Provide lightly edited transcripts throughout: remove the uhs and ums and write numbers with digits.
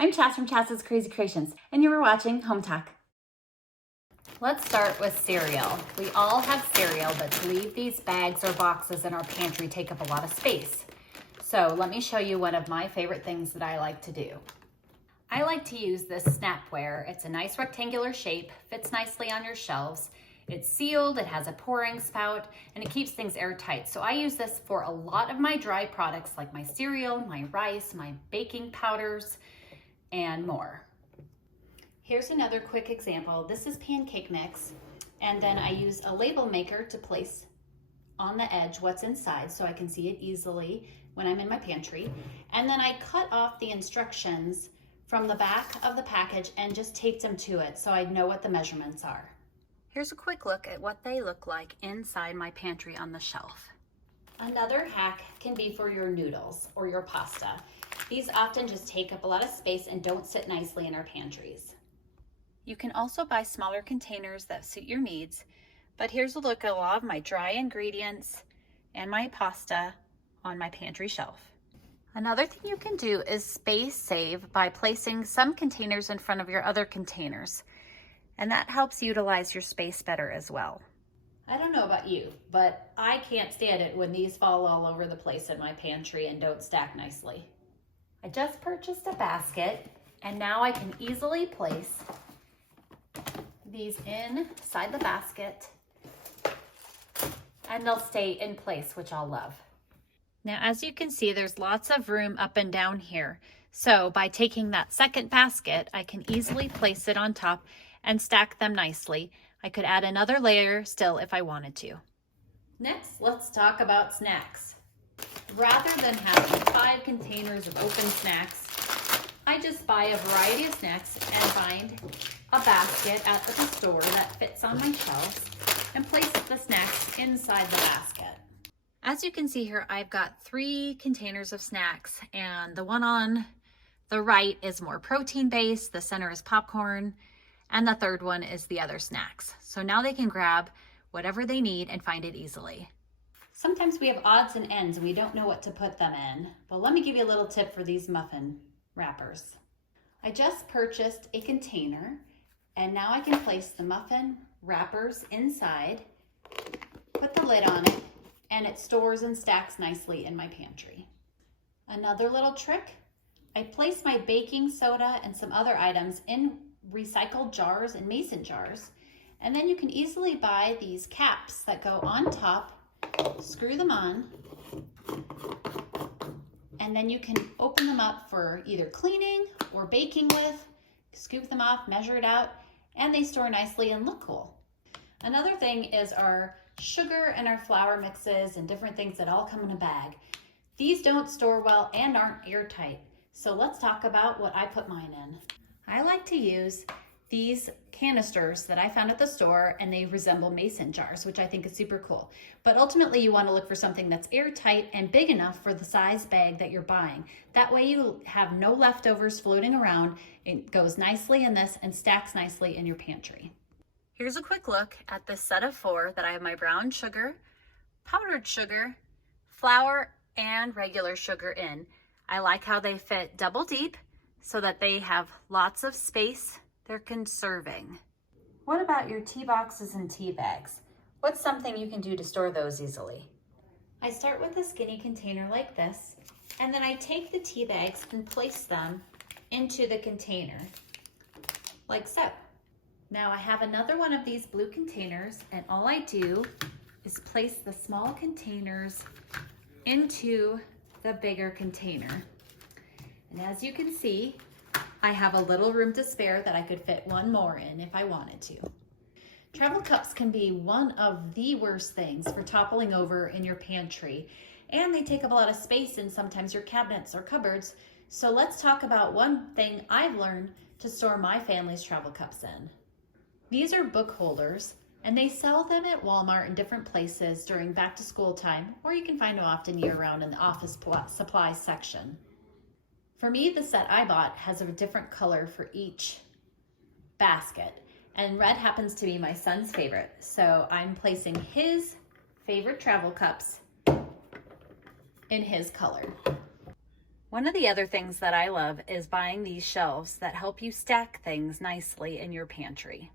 I'm Chas from Chas's Crazy Creations, and you are watching Hometalk. Let's start with cereal. We all have cereal, but to leave these bags or boxes in our pantry take up a lot of space. So let me show you one of my favorite things that I like to do. I like to use this Snapware. It's a nice rectangular shape, fits nicely on your shelves. It's sealed, it has a pouring spout, and it keeps things airtight. So I use this for a lot of my dry products like my cereal, my rice, my baking powders, and more. Here's another quick example. This is pancake mix, and then I use a label maker to place on the edge what's inside so I can see it easily when I'm in my pantry. And then I cut off the instructions from the back of the package and just taped them to it so I know what the measurements are. Here's a quick look at what they look like inside my pantry on the shelf. Another hack can be for your noodles or your pasta. These often just take up a lot of space and don't sit nicely in our pantries. You can also buy smaller containers that suit your needs, but here's a look at a lot of my dry ingredients and my pasta on my pantry shelf. Another thing you can do is space save by placing some containers in front of your other containers. And that helps utilize your space better as well. I don't know about you, but I can't stand it when these fall all over the place in my pantry and don't stack nicely. I just purchased a basket, and now I can easily place these inside the basket, and they'll stay in place, which I'll love. Now, as you can see, there's lots of room up and down here. So by taking that second basket, I can easily place it on top and stack them nicely. I could add another layer still if I wanted to. Next, let's talk about snacks. Rather than having 5 containers of open snacks, I just buy a variety of snacks and find a basket at the store that fits on my shelves and place the snacks inside the basket. As you can see here, I've got 3 containers of snacks, and the one on the right is more protein based, the center is popcorn, and the third one is the other snacks. So now they can grab whatever they need and find it easily. Sometimes we have odds and ends and we don't know what to put them in. Well, let me give you a little tip for these muffin wrappers. I just purchased a container, and now I can place the muffin wrappers inside, put the lid on it, and it stores and stacks nicely in my pantry. Another little trick, I place my baking soda and some other items in recycled jars and mason jars, and then you can easily buy these caps that go on top, screw them on, and then you can open them up for either cleaning or baking with, scoop them off, measure it out, and they store nicely and look cool. Another thing is our sugar and our flour mixes and different things that all come in a bag. These don't store well and aren't airtight. So let's talk about what I put mine in. I like to use these canisters that I found at the store, and they resemble mason jars, which I think is super cool. But ultimately you want to look for something that's airtight and big enough for the size bag that you're buying. That way you have no leftovers floating around. It goes nicely in this and stacks nicely in your pantry. Here's a quick look at this set of 4 that I have my brown sugar, powdered sugar, flour, and regular sugar in. I like how they fit double deep so that they have lots of space they're conserving. What about your tea boxes and tea bags? What's something you can do to store those easily? I start with a skinny container like this, and then I take the tea bags and place them into the container, like so. Now I have another one of these blue containers, and all I do is place the small containers into the bigger container. And as you can see, I have a little room to spare that I could fit one more in if I wanted to. Travel cups can be one of the worst things for toppling over in your pantry, and they take up a lot of space in sometimes your cabinets or cupboards. So let's talk about one thing I've learned to store my family's travel cups in. These are book holders, and they sell them at Walmart in different places during back to school time, or you can find them often year round in the office supplies section. For me, the set I bought has a different color for each basket, and red happens to be my son's favorite. So I'm placing his favorite travel cups in his color. One of the other things that I love is buying these shelves that help you stack things nicely in your pantry.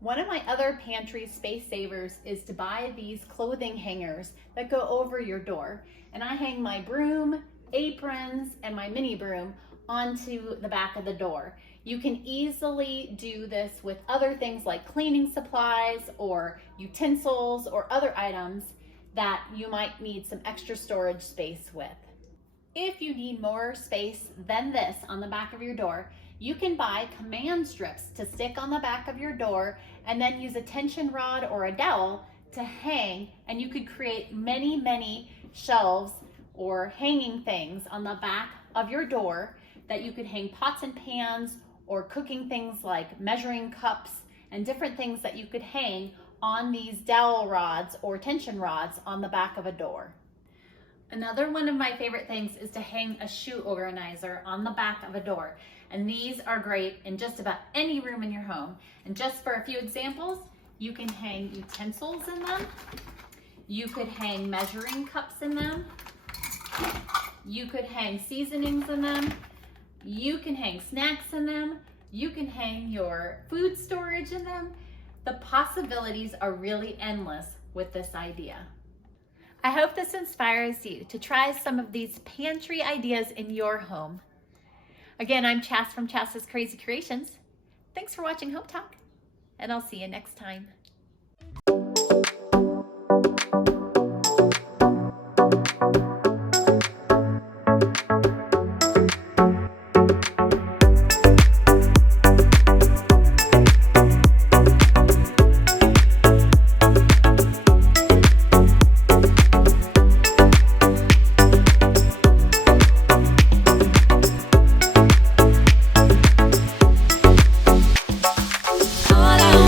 One of my other pantry space savers is to buy these clothing hangers that go over your door. And I hang my broom, aprons, and my mini broom onto the back of the door. You can easily do this with other things like cleaning supplies or utensils or other items that you might need some extra storage space with. If you need more space than this on the back of your door, you can buy command strips to stick on the back of your door and then use a tension rod or a dowel to hang, and you could create many shelves or hanging things on the back of your door that you could hang pots and pans or cooking things like measuring cups and different things that you could hang on these dowel rods or tension rods on the back of a door. Another one of my favorite things is to hang a shoe organizer on the back of a door. And these are great in just about any room in your home. And just for a few examples, you can hang utensils in them. You could hang measuring cups in them. You could hang seasonings in them. You can hang snacks in them. You can hang your food storage in them. The possibilities are really endless with this idea. I hope this inspires you to try some of these pantry ideas in your home. Again, I'm Chas from Chas's Crazy Creations. Thanks for watching Hometalk, and I'll see you next time.